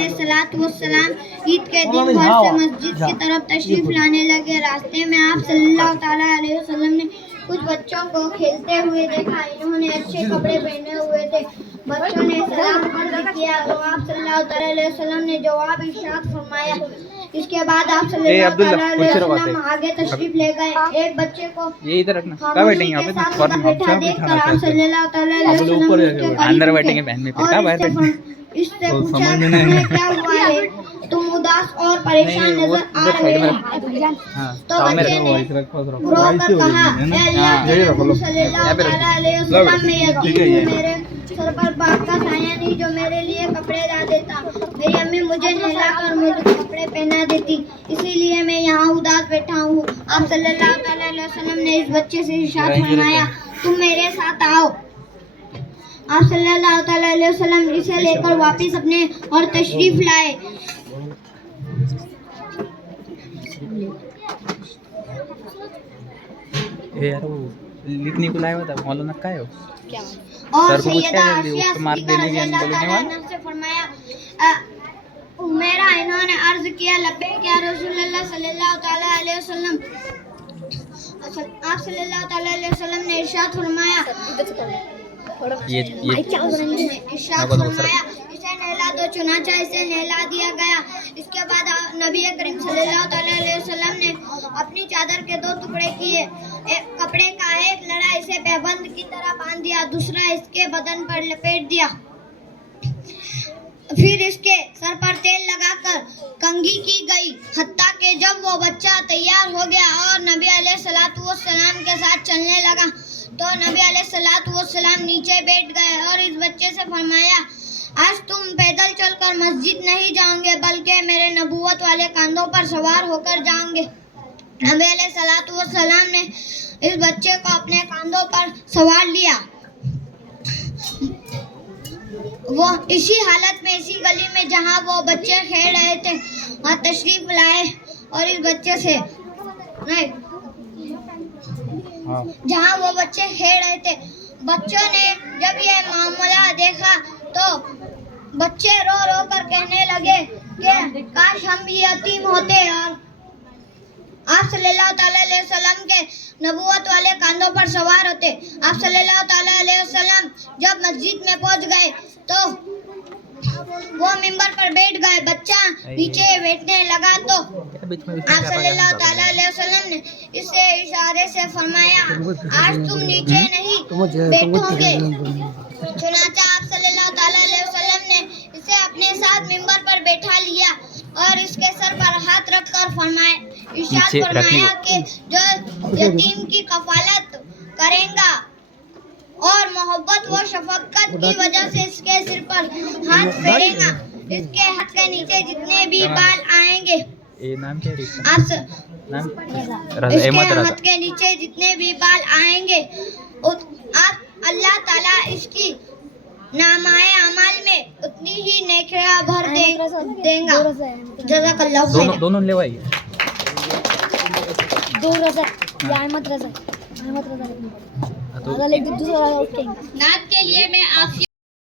अलैहिस्सलाम ईद के दिन घर से मस्जिद की तरफ तशरीफ लाने लगे। रास्ते में आप सल्लल्लाहु ताला अलैहि वसल्लम ने कुछ बच्चों को खेलते हुए देखा। इन्होंने अच्छे कपड़े पहने हुए थे। बच्चों ने सलाम अर्ज किया तो आप सल्लल्लाहु ताला अलैहि वसल्लम ने जवाब इरशाद फरमाया। इसके बाद आप सल्लल्लाहु ताला अलैहि वसल्लम आगे तशरीफ ले गए। एक बच्चे को ये इधर रखना, कहाँ बैठेंगे आप? बैठा देखकर आप सल्लल्लाहु ताला अलैहि वसल्लम अंदर बैठेंगे, बहन में फिर बाहर बैठेंगे। इससे पूछा तुम्हें क्या हुआ है, तुम उदास और परेशान नजर आ रहे हैं। तो बच्चे ने रोकर कहा, ए अल्लाह के नबी सल्लल्लाहु अलैहि वसल्लम मैं यतीम हूं, मेरे सर पर बाप का साया नहीं जो मेरे लिए कपड़े ला देता। मेरी अम्मी मुझे नहलाकर मुझे कपड़े पहना देती, इसीलिए मैं यहाँ उदास बैठा हूँ। आप सल्लल्लाहु अलैहि वसल्लम ने इस बच्चे से इरशाद फरमाया, तुम मेरे साथ आओ। आप सल्लल्लाहु अलैहि वसल्लम इसे लेकर वापस अपने और तशरीफ लाए। यार वो लिखने को लाया हुआ था मौलाना का है वो क्या? और सैयदा आसिया से फरमाया, मेरा इन्होंने अर्ज किया, लब्बैक या रसूलल्लाह सल्लल्लाहु ताला अलैहि वसल्लम। आप सल्लल्लाहु ताला अलैहि वसल्लम ने इरशाद फरमाया, इसे नहला दो। चुनाचा इसे नहला दिया गया। इसके बाद नबी करीम सल्लल्लाहु अलैहि वसल्लम ने अपनी चादर के दो टुकड़े किए। एक कपड़े का एक लड़ा इसे पैबंद की तरह बांध दिया, दूसरा इसके बदन पर लपेट दिया। फिर इसके सर पर तेल लगाकर कंघी की गई, हत्ता कि जब वो बच्चा तैयार हो गया और नबी अलैहिस्सलातु वस्सलाम के साथ चलने लगा तो नबी अलैहिस्सलातु वस्सलाम नीचे बैठ गए और इस बच्चे से फरमाया, आज तुम पैदल चलकर मस्जिद नहीं जाओगे बल्कि मेरे नबूवत वाले कंधों पर सवार होकर जाओगे। नबी अलैहिस्सलातु वस्सलाम ने इस बच्चे को अपने कंधों पर सवार लिया। वो इसी हालत में इसी गली में जहाँ वो बच्चे खेल रहे थे वहाँ तशरीफ लाए और इस बच्चे से नहीं जहाँ वो बच्चे खेल रहे थे, बच्चों ने जब ये मामला देखा तो बच्चे रो रो कर कहने लगे कि काश हम भी यतीम होते। और आप सल्लल्लाहु ताला अलैहि वसल्लम के नबूवत वाले कंधों पर सवार होते। आप सल्लल्लाहु ताला अलैहि वसल्लम जब मस्जिद में पहुंच गए तो वो मिंबर पर बैठ गए। बच्चा नीचे बैठने लगा तो आप सल्लल्लाहु ताला अलैहि वसल्लम ने इससे इशारे से फरमाया, आज तुम नीचे नहीं बैठोगे। चुनाचा आप सल्लल्लाहु ताला अलैहि वसल्लम ने इसे अपने साथ मिंबर पर बैठा लिया और इसके सर पर हाथ रखकर फरमाया, इरशाद फरमाया कि जो यतीम की कफालत करेगा और मोहब्बत व शफकत की वजह से इसके सिर पर हाथ फेरेगा, इसके हाथ के नीचे जितने भी बाल आएंगे इसके हाथ के नीचे जितने भी बाल आएंगे आप अल्लाह ताला इसकी नामाए अमाल में उतनी ही नेकियां भर देगा। जज़ाकल्लाह। दोनों ले आइए। दो रज़ा या अहमद रज़ा नात के लिए मैं आप